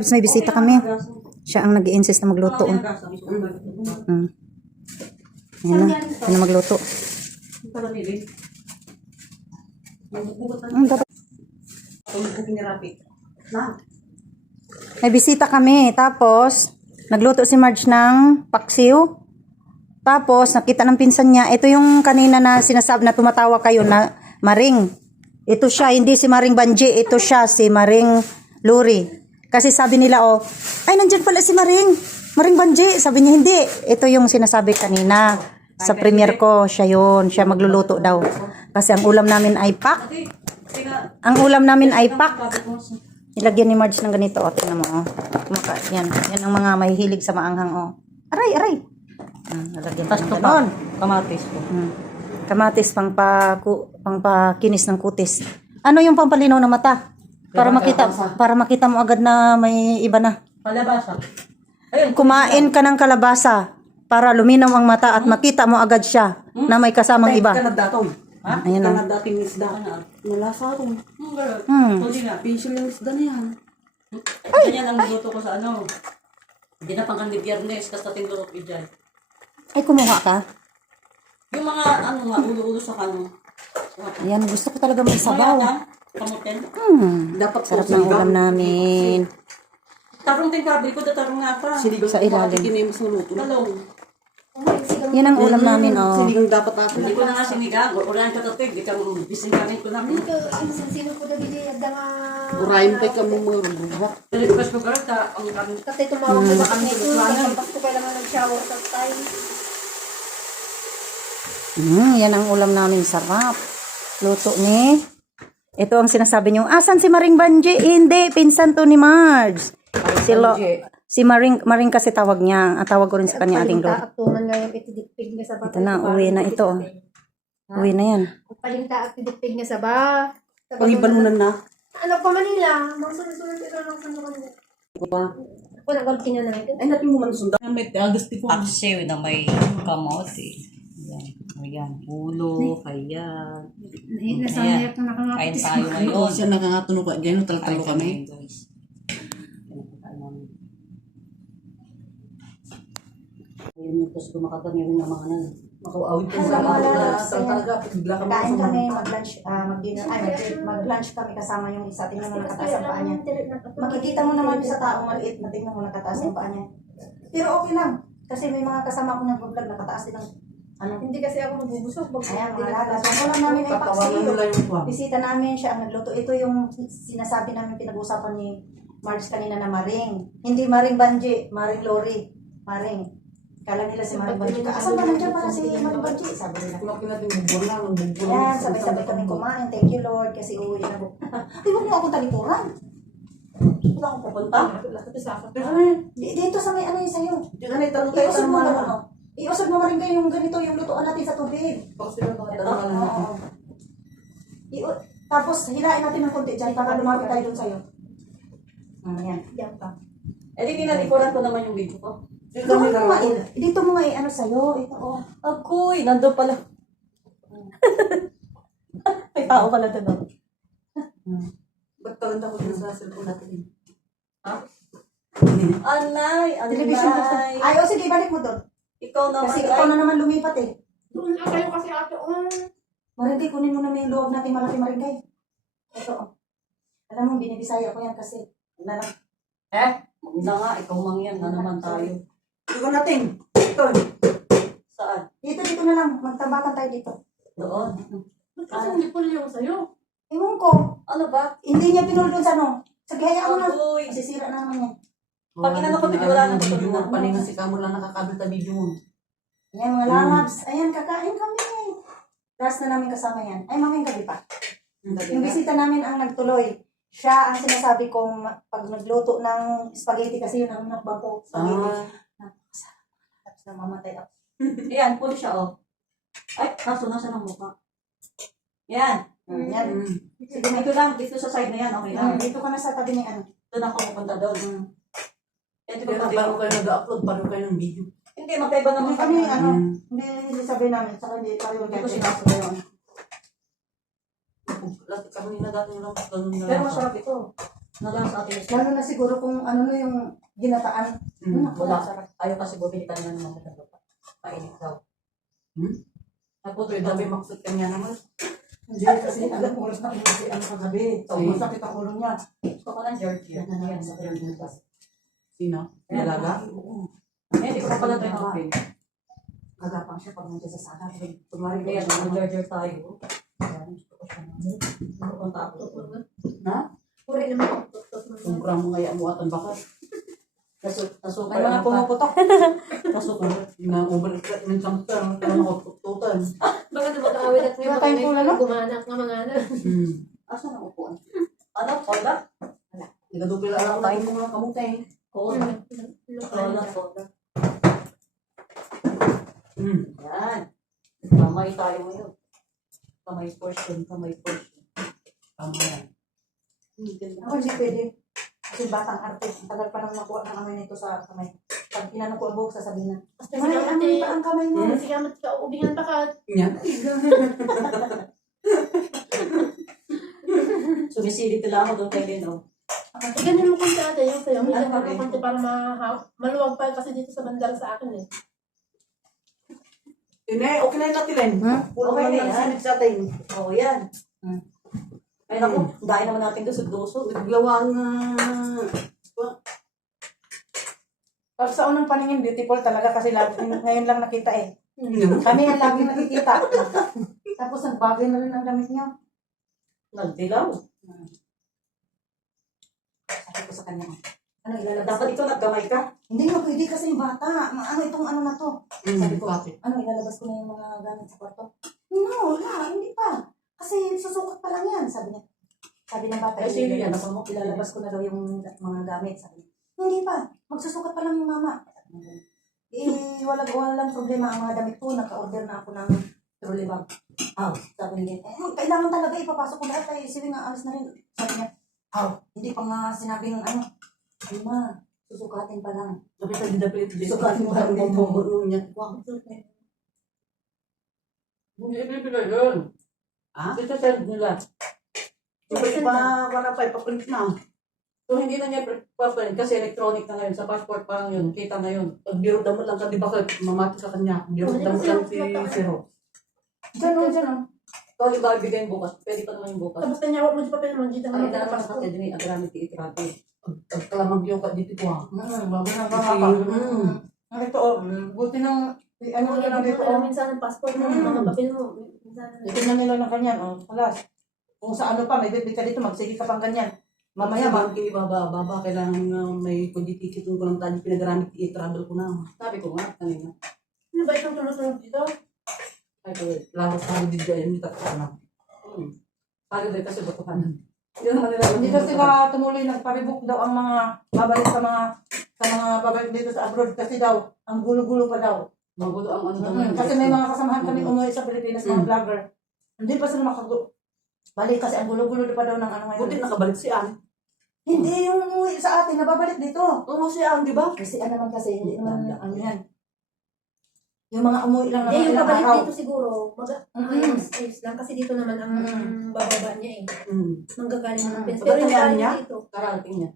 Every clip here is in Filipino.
loves, may bisita kami. Siya ang nag-i-insist na magluto. Ayan na. Ayan na magluto. Dapat. May bisita kami. Tapos, nagluto si Marge ng paksiw. Tapos, nakita ng pinsan niya. Ito yung kanina na sinasabi na tumatawa kayo na Maring. Ito siya, hindi si Maring Banji. Ito siya, si Maring Luri. Kasi sabi nila, oh, ay, nandyan pala si Maring. Maring Banji. Sabi niya, hindi. Ito yung sinasabi kanina. Sa premiere ko, siya yun. Siya magluluto daw. Kasi ang ulam namin ay pak. Ang ulam namin ay pak. Ilagyan ni Marge ng ganito. O, tingnan mo. Oh. Yan. Yan ang mga mahihilig sa maanghang. Oh. Aray, aray. Nalagyan pa ng ganon. Kamatis po. Kamatis pang pakinis ng kutis. Ano yung pampalinaw ng mata? Para makita mo agad na may iba na. Kalabasa. Ayun. Kumain ka ng kalabasa para luminaw ang mata at makita mo agad siya na may kasamang iba. Kanagdatong. Ha? Ayan na. Kanagdating isda. Malasa ito. Hindi na. Facial yung isda na yan. Ganyan ang luto ko sa ano. Hindi na pang kandi biyernes. Kasi tating luto ko dyan. Ay, kumuha ka? Yung mga ano nga, ulo-ulo sa kano. Ayan, gusto ko talaga may sabaw. Kamutin. Dapat Sarap ng ulam namin. Tarong din kabil ko, tarong nga pa. Sinigang Sa ilalim. Kikinim sa luto. Talong. Yan ang ulam namin, oh. Sinigang dapat ako. Hindi ko na nga sinigang. Ulan ko tatig. Di ka bising kami ko na. Sino ko na bigay ang danga. Urayin pa ka mong mga rubak. Request ko karon ta ang kami. Kasi tumawag ko sa kanya. Pagpas ko kailangan nag-shower sa time. Yan ang ulam namin, sarap. Luto ni. Ito ang sinasabi niyo, asan si Maring Banji? Hindi, pinsan to ni Marge. Si Maring kasi tawag niya. Ang tawag ko rin sa kanya ating Lord. Tuman nga yung itidipig nga sa ba. Ito na, uwi na ito. Uwi na yan. Palinta at itidipig nga sa ba. Pangibalunan na. Ano pa Manila? Mga sunod-sunod ito lang sa kanila. Ako nag-alpin na natin. Ay, natin mo man sundan. May agasti po. Aksiw na may kamote. Yan. Ayan. Ulo. Ayan. Nasanay ako Kain nakangapit. tayo Oo, ngayon. siya nakangatuno ka. Gano'n talagtalo kami. Guys. Ayun yung tapos kumakatang yun ng mga nan. Makaawit ko Hello, sa mga mga loves. talaga. Bigla ka Kain mga kami, mag-lunch, mag-dinner, ay, mag-lunch kami kasama yung isa. Tingnan mo nakataas ang paa niya. Makikita mo naman sa taong maliit na tingnan mo nakataas ang paa niya. Pero okay lang. Kasi may mga kasama ko nag-vlog nakataas din ang ano. Hindi kasi ako magbubusog. Ayan, mga lalas. Ang ulam namin ay Tatawanan paksiw. nila yung kwa. Bisita namin siya ang nagluto. Ito yung sinasabi namin pinag-usapan ni Marge kanina na Maring. Hindi Maring Banji, Maring Lori. Maring. Kala nila si Maring Banji. Asan ba nandiyan pala si Maring Banji? Sabi nila. Kulaki natin bubur lang. Ang bubur lang. Ayan, sabay-sabay kami kumain. Thank you Lord kasi uuwi na po. Ay, huwag mo akong talikuran. Wala akong pupunta. Dito sa may ano yun sa'yo. Di ka na itanong tayo Iusod sa mo mga ano. Iusod mo Maring kayo yung ganito, yung lutuan natin sa tubig. Bakit sila mga Ito. itanong lang natin. Oo. Tapos, hilain natin ng konti dyan para lumapit tayo dun sa'yo. Ayan. Diyan pa. Eh di tinalikuran ko naman yung video ko. Dito mo nga dito mo nga ano sa'yo. Ito oh. Agoy, nandun pala. May tao pala doon. Ba't kalanda ko dun sa cellphone natin? Ha? Anay, Television basta. anay. Ay, o sige, balik mo doon. Ikaw naman Kasi ay. ikaw na naman lumipat eh. Doon lang kayo kasi ate. Maringkay, kunin mo na may loob natin malaki Maringkay. Ito oh. Alam mo, binibisaya ko yan kasi. Wala lang. Maganda nga, ikaw mang yan na naman tayo. Ito natin. Ito. Saan? Dito na lang. Magtambakan tayo dito. Doon. Kasi hindi po yung sa'yo. Ewan ko. Ano ba? Hindi niya pinulod doon sa ano. Sige, hayaan mo na. Agoy. Sisira na naman yan. Pag inano ko, video wala nang video tutunan. mo. Paningan si Kamo lang nakakabil ta video mo. Ayan mga lalabs. Ayan, kakain kami. Last na namin kasama yan. Ay, mamayang gabi pa. Yung bisita namin ang nagtuloy. Siya ang sinasabi kong pag nagluto ng spaghetti kasi yun ang nakbang ko. Spaghetti. Napakasarap. Tapos na mamatay ako. Ayan, full siya oh. Ay, kaso nasa ng mukha. Yan. Yan. Sige, dito lang. Dito sa side na yan. Okay lang. Dito ka na sa tabi ni ano. Doon ako pupunta doon. Ito Pero ko bago kayo nag-upload, pareho kayo ng video. Hindi, magkaiba naman Kami kami. ano. Hindi sabihin namin. Saka hindi tayo Hindi ko mag-edit. sinasabi yun. Kanina dati lang ganun na. Pero masarap ito. Na lang sa ating Lalo na siguro kung ano na yung ginataan. wala. Sarap. Ayaw kasi bumili ka naman ng mga lupa. Painit daw. Tapos, Pero dami maksud kanya naman. Hindi kasi alam ko oras na kasi ang kagabi. So, masakit ang ulo niya. gusto ko ng Georgia. Ano yan sa Georgia? Sino? Dalaga? Hindi ko pa pala tayo nakapin. Agapang siya pag nandiyan sa sala. Kumari Kaya ko kung Georgia tayo. Ayan, gusto ko siya namin. Ang tapos ko. Ha? Puri naman. Sobrang mga yamuatan baka. Nasuka may mga pumuputok. Nasuka. Na overtreatment sa mga parang makututan. Baka naman awit at may Wala tayong pula, no? gumanak nga mga ano. Asan ang upuan? Ano? Kola? Nagdupil alam ko yung mga kamutay. Kola. Kola, kola. Yan. Kamay tayo ngayon. Kamay portion, kamay portion. Tama yan. Ako hindi pwede. Kasi batang artist. Tagal pa nang nakuha ng amoy nito sa kamay. Pag inanong ko ang buhok, sasabihin na, Basta may amoy pa ang kamay mo. Sige, mat ka, ubingan pa ka. Yan. Sumisilip nila ako doon kay Lino. Ganyan mo kung sa ate, yung sa'yo. May Ano ganyan ba, mo konti para maluwag pa kasi dito sa bandara sa akin eh. Ine, okay na yun natin, Len. Pulo Okay lang na ng yan. sinit sa atin. Oo, yan. Ay, naku, dahil naman natin dusog-dusog. Naglawang Pag sa unang paningin, beautiful talaga kasi ngayon lang nakita eh. Ano? Kami ang lagi nakikita. Tapos nagbagay na rin ang damit niya. Nagdilaw. Sabi ko sa kanya, ano ilalabas? Dapat ito nagkamay ka. Hindi nga pwede kasi yung bata. Ano itong ano na to? Sabi ko, Bakit? ano ilalabas ko na yung mga gamit sa kwarto? No, wala, hindi pa. Kasi susukat pa lang yan, sabi niya. Sabi ng bata, Ay, sino yan? ilalabas ko na daw yung mga gamit. Sabi niya, hindi pa. Magsusukat pa lang yung mama. Walang problema ang mga damit ko. Naka-order na ako ng trolley bag. Sabi niya, kailangan talaga ipapasok ko lahat. Ay, sige nga, alis na rin. Sabi niya, hindi pa nga sinabing ano. Ay ma, susukatin pa lang. Sabi sa didapit. Sukatin mo lang dito. niya. Hindi bibigay yun. Ha? Ito send nila. Siyempre pa, wala pa, ipaprint na. So, hindi na niya papalit kasi electronic na ngayon. Sa passport pa lang yun. Kita na yun. Pag biro damot lang ka, di ba mamati sa kanya? Biro damot lang si Zero. Diyan. Ito, iba ibigay yung bukas. Pwede pa naman yung bukas. Tapos kanya, wag mo di papel mo, dito Ay, naman dahil ang naman pasto. kasi din agamit iitrato. Pag kalamag yung ka dito ko ha. Bago na Kasi, Ito, buti ng, ano Ano nila dito, lang minsan ang passport mo, mga papel mo. Minsan. Tingnan nila ng kanyan, alas. Kung sa ano pa, may bibig ka dito, magsige ka pang ganyan. Mamaya, Mamaya, baba, kailangan may konditiket ko lang tayo pinagaramit i-travel ko na. Sabi ko nga, kanina. Ano ba itong tumusunod dito? Ay, ko, Lawas tayo dito yan, hindi tapos na. Sabi din kasi batuhan. Hindi naman nila. hindi daw sila tumuloy, nagparibok daw ang mga babalik sa mga babalik dito sa abroad kasi daw, ang gulo-gulo pa daw. Magulo ang ano. Kasi may mga kasamahan kami umuwi sa Pilipinas, mga vlogger. Hindi pa sila balik kasi ang gulo-gulo pa daw ng ano ngayon. Buti nakabalik si Ann. Hindi yung umuwi sa atin, nababalik dito. Oo, si Ann, di ba? Kasi ano naman kasi, hindi naman ano yan. Yung mga umuwi lang na Hindi, yung ilang pabalik araw. dito siguro. Ayos lang kasi dito naman ang bababa niya eh. Manggagaling ng Philippines. Pero yung Pagkatayaan galing niya? dito. Karating niya.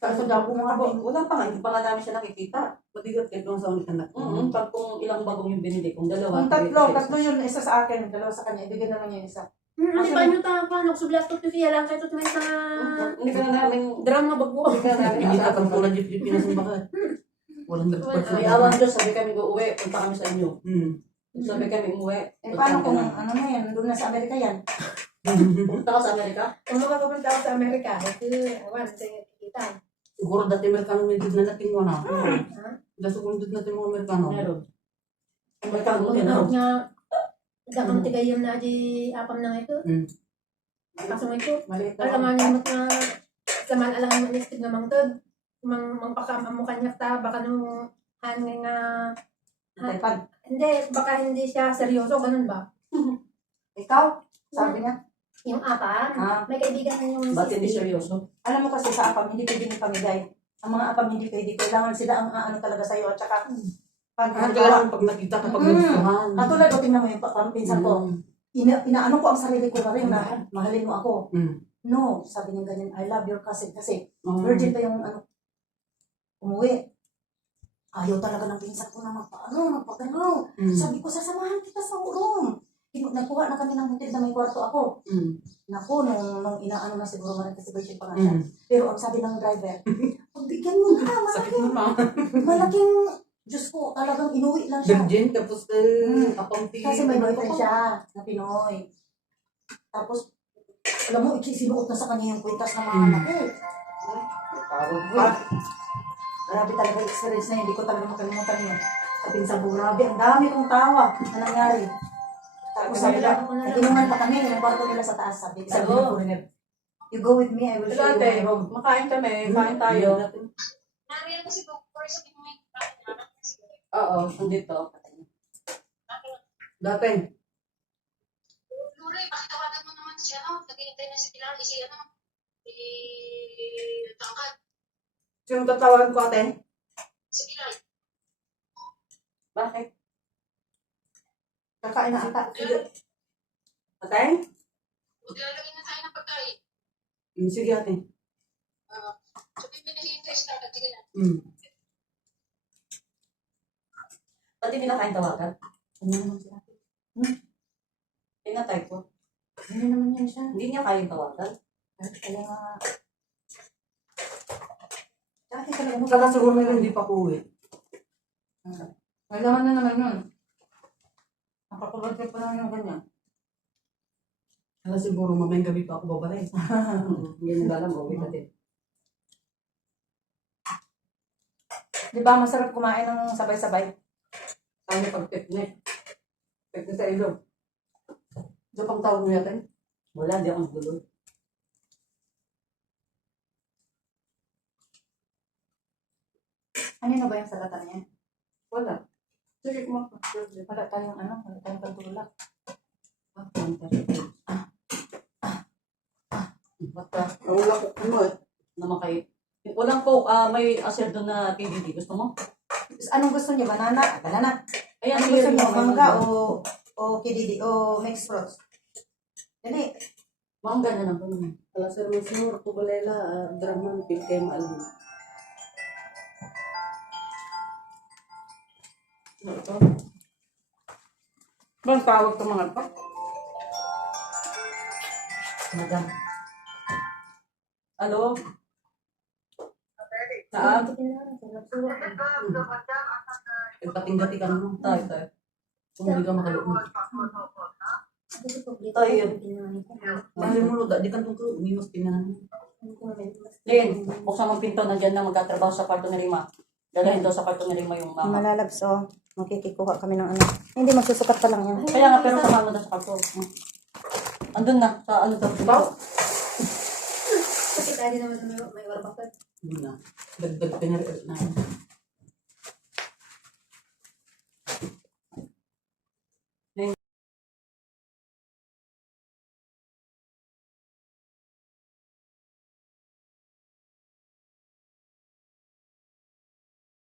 Kaso daw kung Ako, ako, wala pa nga. Hindi pa nga namin siya nakikita. Matigat kayo doon sa ulit anak. Pag kung ilang bagong yung binili, kung dalawa. kung tatlo yun, isa sa akin, dalawa sa kanya, ibigay naman niya isa. Ano ba nyo tayo pa? Nagsublas ko tiya lang kayo may sa Hindi ka na namin. drama bago. Hindi ka na namin. Hindi ka tulad yung Pilipinas ng bakit. Walang nagpapag May awan Diyos, sabi kami uuwi. Punta kami sa inyo. Sabi kami umuwi. Paano kung ano na yan, doon na sa Amerika yan? Punta ka sa Amerika? Kung makapunta ako sa Amerika, ito, awan, sa inyo kita. Siguro dati Amerikano may dud na natin mo na. Ha? Dati kung dud natin mga Amerikano. Meron. Amerika mo din. Ang nga, dakang tigayam na di apam na ito. Kaso nga ito, Maliit daw. alam nga niyo mat na sa man alang nga nistig nga mangtod. Mangpakam mo kanya ta, baka nung hangin nga, Taypad. hindi, baka hindi siya seryoso, ganun ba? Ikaw, sabi niya, Yung apa, may kaibigan na yung Ba't hindi seryoso? alam mo kasi sa apam, hindi pwedeng ipamigay. Ang mga apam hindi pwede, kailangan sila ang ano talaga sa'yo at saka Kailangan pag nakita ka pag nagustuhan. Katulad o tingnan mo yung pinsan ko, inaano ko ang sarili ko na rin na mahalin mo ako. No, sabi niya ganyan, I love your cousin. Kasi Oh. virgin pa yung umuwi. Ayaw talaga ng pinsan ko na magpagano. Mm. Sabi ko, sasamahan kita sa room. Nagkuha na kami ng hotel na may kwarto ako. Mm. Naku, nung inaano na siguro man kasi virgin pa nga siya. Mm. Pero ang sabi ng driver, pagbigyan mo na, Sakit mo pa. malaking, Diyos ko, talagang inuwi lang siya. Virgin, tapos kapunti. Kasi may boyfriend siya na Pinoy. Tapos, alam mo, sinuot na sa kanya yung kwintas ng mga anak ko. Tawag pa. Grabe talaga yung experience na yun. Hindi ko talaga makalimutan yun. Sa pinsan ko, grabe. Ang dami kong tawa na nangyari. Tapos sabi nila, nagtinungan pa kami. Yung kwarto nila sa taas. Sabi ko, you go with me, I will show you my Dati, room. makain kami, kain tayo. Nariyan kasi po, first of all, Oo, nandito. Dati. Luray, pakitawagan mo naman siya, no? Naghihintay na si Pilar, tangkad, Sino tatawagan ko ate? si Pilar. Bakit? Kakain na ata. Ate? Maglalagay na tayo ng pagkain. Sige ate. Sabihin mo na hihintay sa tangkad, sige na. Pati pinakain tawagan. Ano naman siya? Pinatay ko. Ano naman yan siya? Hindi niya kayang tawagan. Kaya nga. Dati talaga mo. Saka siguro ngayon hindi pa po uwi. May laman na naman yun. Nakakulad ka pa naman yung ganyan. Saka siguro mamayang gabi pa ako babalik. Hindi na alam, uwi ka din. Di ba masarap kumain ng sabay-sabay? Kaya pag picnic. Picnic sa ilog. Ito pang tawag mo natin? Wala, di ako nagulo. Ano na ba yung salatan niya? Wala. Sige, kumaka. Wala tayong wala tayong pagtulak. Basta, Wala ko ano eh. na makay. Walang coke, may acer doon na KDD. Gusto mo? Anong gusto niya? Banana? Banana. Ayan, Anong gusto niya? Mangga o KDD o mixed fruits? Dali. Mangga na lang po. Alas naman siguro, kubalela, draman, pilkay, maalam. Ito. Bang tawag ka mga pa? Madam. Hello? Saan? Nagpatinggati ka naman. Tayo, tayo. Kung hindi ka makalukot. Tayo yun. Mahal mo, di ka itong umimas pinahan. Lin, buksan mo ang pinto. Nandiyan na magkatrabaho sa kwarto ni Rima. Dalahin daw sa kwarto ni Rima yung mama. Malalabs makikikuha kami ng ano. Hindi, magsusukat pa lang yan. Kaya nga, pero samahan mo daw sa kwarto. Andun na, sa ano daw. Ito? Kasi tayo naman may warbakan. Hindi na. Dagdag pinariot na.